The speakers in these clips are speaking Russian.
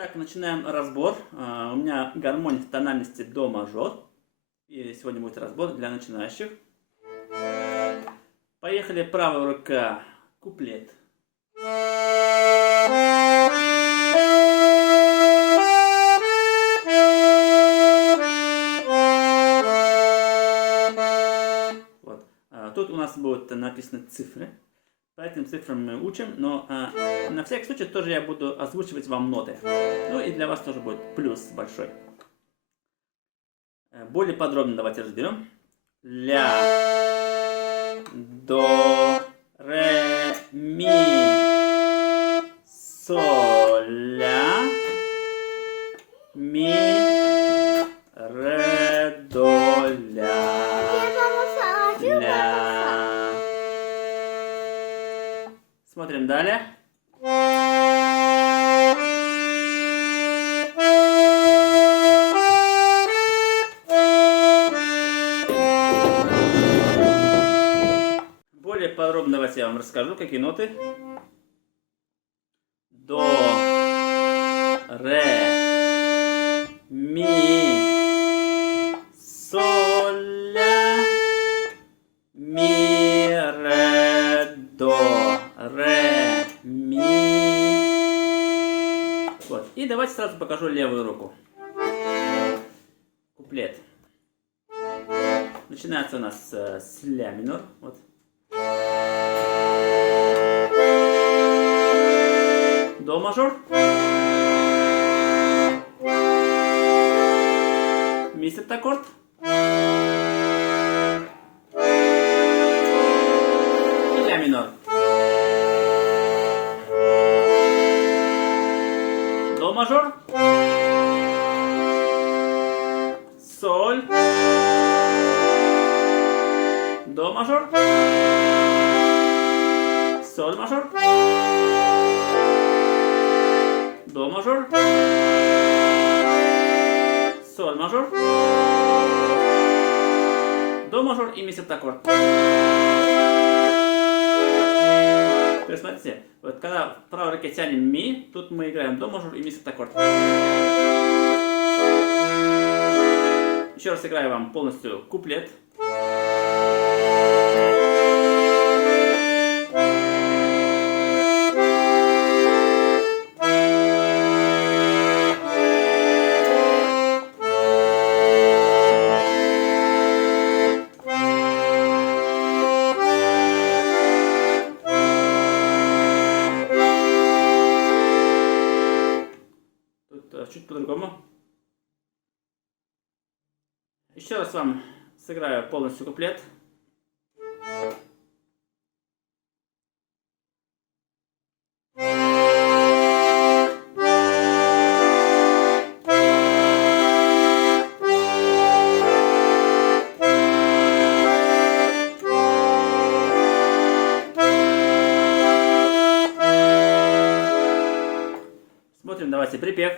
Итак, начинаем разбор. У меня гармония в тональности до мажор. И сегодня будет разбор для начинающих. Поехали, правая рука, куплет. Вот. Тут у нас будут написаны цифры. По этим цифрам мы учим, но на всякий случай тоже я буду озвучивать вам ноты. Ну и для вас тоже будет плюс большой. Более подробно давайте разберем. Ля, до, ре, ми, соль, ля, ми, ре, до, ля, ля. Смотрим далее. Более подробно давайте я вам расскажу, какие ноты. До, ре, ми, соль, ля, ми, ре, до, ре, ми. Вот. И давайте сразу покажу левую руку. Куплет. Начинается у нас с ля минор. Вот. До мажор. Ми септаккорд. И ля минор. До мажор. Соль. До мажор. Соль мажор. До мажор. Соль мажор. До мажор и ми септаккорд. То есть, смотрите, вот когда в правой руке тянем ми, тут мы играем до мажор и ми септаккорд. Еще раз играю вам полностью куплет. Чуть по-другому. Еще раз вам сыграю полностью куплет. Смотрим, давайте припев.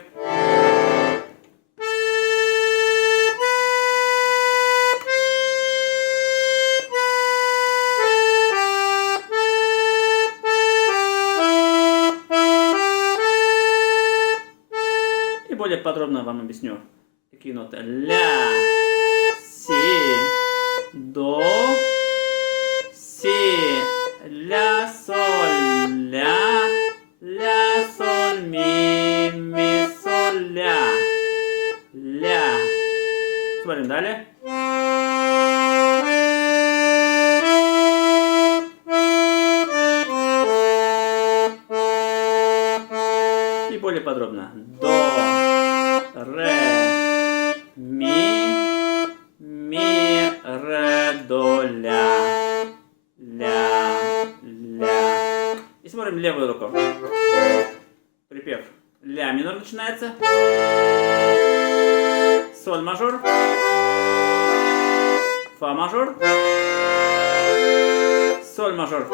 И более подробно вам объясню, какие ноты. Ля, си, до, си, ля, соль, ля, ля, соль, ми, ми, соль, ля, ля. Смотрим далее. И более подробно. До, ре, ми, ре, до, ля, ля, ля. И смотрим левую руку. Припев. Ля минор начинается. Соль мажор. Фа мажор. Соль мажор.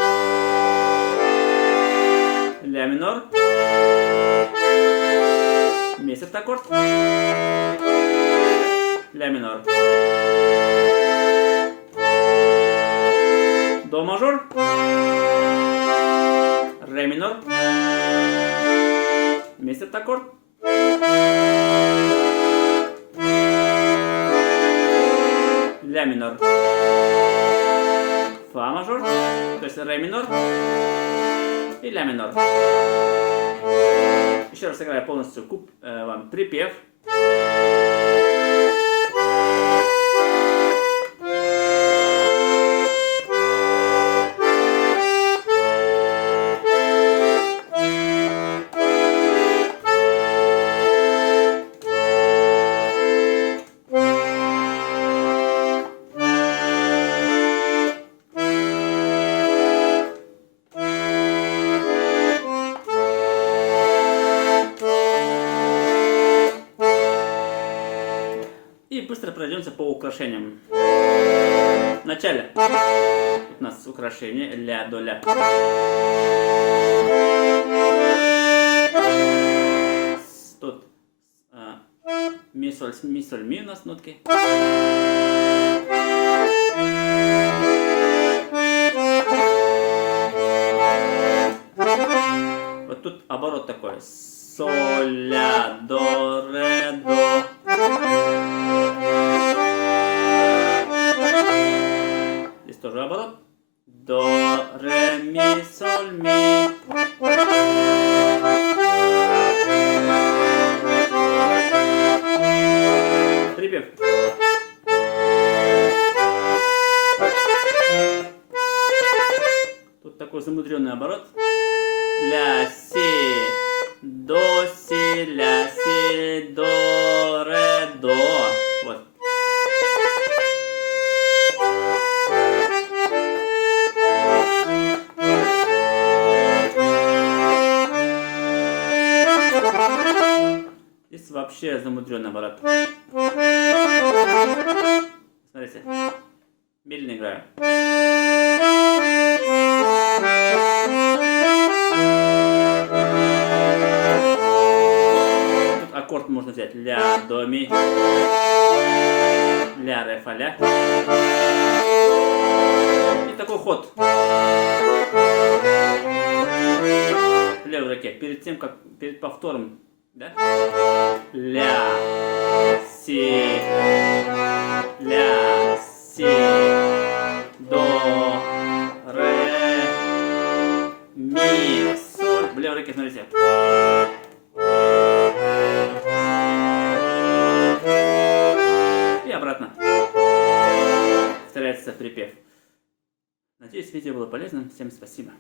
Ля минор. Ми септаккорд. Ля минор. До мажор. Ре минор. Ми септаккорд. минор. Фа мажор, то есть ре минор и ля минор. Еще раз сыграю полностью вам припев. И быстро пройдемся по украшениям. Вначале у нас украшение ля до ля. Тут ми соль ми у нас нотки. Вот тут оборот такой. Соль, ля, до, ре, до. Здесь тоже оборот. До, ре, ми, соль, ми. Припев. Тут такой замудренный оборот. Ля, си, до, си, ля, си, до, ре, до. Вот. Здесь вообще замудренный оборот. Смотрите. Медленно играю. Тут аккорд можно взять. Ля, до, ми. Ля, ре, фа, ля. И такой ход. В левой руке. Перед повтором. Да? Ля, си, ля, си, до, ре, ми, соль. В левой руке, смотрите. И обратно. Повторяется припев. Надеюсь, видео было полезным. Всем спасибо.